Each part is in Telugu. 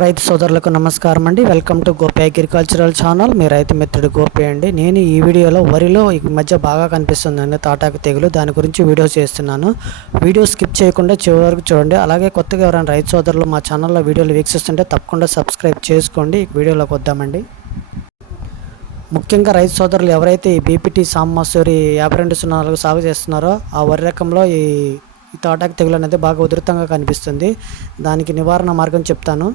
రైతు సోదరులకు నమస్కారం అండి. Welcome to Gopi agricultural channel. మీ రైతు మిత్రుడు గోపి అండి. నేను ఈ వీడియోలో వరిలో ఈ మధ్య బాగా కనిపిస్తుందండి తాటాకు తెగులు. దాని గురించి వీడియో చేస్తున్నాను. వీడియో స్కిప్ చేయకుండా చివరి వరకు చూడండి. అలాగే కొత్తగా ఎవరైనా రైతు సోదరులు మా ఛానల్లో వీడియోలు వీక్షిస్తుంటే తప్పకుండా సబ్స్క్రైబ్ చేసుకోండి. వీడియోలోకి వద్దామండి. ముఖ్యంగా రైతు సోదరులు ఎవరైతే ఈ బీపీటీ సామ్మసూరి యాభై రెండు సున్నా నాలుగు సాగు చేస్తున్నారో ఆ వరి రకంలో ఈ ఈ తాటాకు తెగులు అనేది బాగా ఉధృతంగా కనిపిస్తుంది. దానికి నివారణ మార్గం చెప్తాను.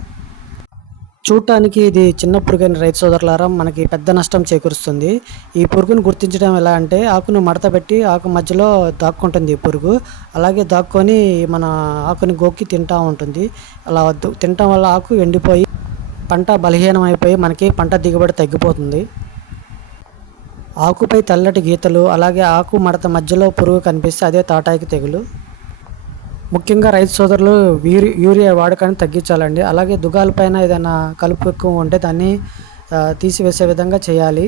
చూడటానికి ఇది చిన్న పురుగైన రైతు సోదరులారా మనకి పెద్ద నష్టం చేకూరుస్తుంది. ఈ పురుగును గుర్తించడం ఎలా అంటే ఆకును మడత పెట్టి ఆకు మధ్యలో దాక్కుంటుంది ఈ పురుగు. అలాగే దాక్కొని మన ఆకుని గోక్కి తింటూ ఉంటుంది. అలా తినటం వల్ల ఆకు ఎండిపోయి పంట బలహీనం అయిపోయి మనకి పంట దిగుబడి తగ్గిపోతుంది. ఆకుపై తెల్లటి గీతలు అలాగే ఆకు మడత మధ్యలో పురుగు కనిపిస్తే అదే తాటాకి తెగులు. ముఖ్యంగా రైతు సోదరులు వీరి యూరియా వాడకాన్ని తగ్గించాలండి. అలాగే దుగాలపైన ఏదైనా కలుపు ఎక్కువ ఉంటే దాన్ని తీసివేసే విధంగా చేయాలి.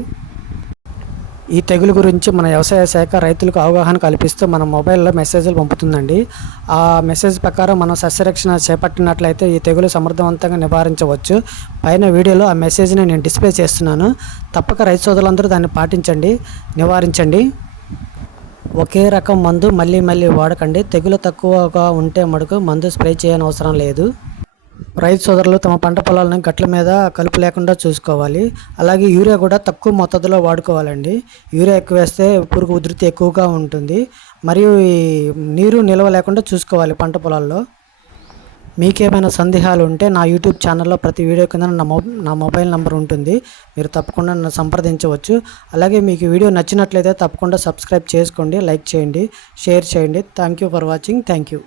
ఈ తెగులు గురించి మన వ్యవసాయ శాఖ రైతులకు అవగాహన కల్పిస్తూ మన మొబైల్లో మెసేజ్లు పంపుతుందండి. ఆ మెసేజ్ ప్రకారం మనం సస్యరక్షణ చేపట్టినట్లయితే ఈ తెగులు సమర్థవంతంగా నివారించవచ్చు. పైన వీడియోలో ఆ మెసేజ్ని నేను డిస్ప్లే చేస్తున్నాను. తప్పక రైతు సోదరులందరూ దాన్ని పాటించండి నివారించండి. ఒకే రకం మందు మళ్ళీ మళ్ళీ వాడకండి. తెగులు తక్కువగా ఉంటే మటుకు మందు స్ప్రే చేయని అవసరం లేదు. రైతు సోదరులు తమ పంట పొలాలను గట్ల మీద కలుపు లేకుండా చూసుకోవాలి. అలాగే యూరియా కూడా తక్కువ మోతాదులో వాడుకోవాలండి. యూరియా ఎక్కువ వేస్తే పురుగు ఉధృతి ఎక్కువగా ఉంటుంది. మరియు ఈ నీరు నిల్వ లేకుండా చూసుకోవాలి పంట పొలాల్లో. మీకేమైనా సందేహాలు ఉంటే నా యూట్యూబ్ ఛానల్లో ప్రతి వీడియో కింద నా మొబ్ నా మొబైల్ నెంబర్ ఉంటుంది. మీరు తప్పకుండా నన్ను సంప్రదించవచ్చు. అలాగే మీకు వీడియో నచ్చినట్లయితే తప్పకుండా సబ్స్క్రైబ్ చేసుకోండి లైక్ చేయండి షేర్ చేయండి. Thank you for watching. Thank you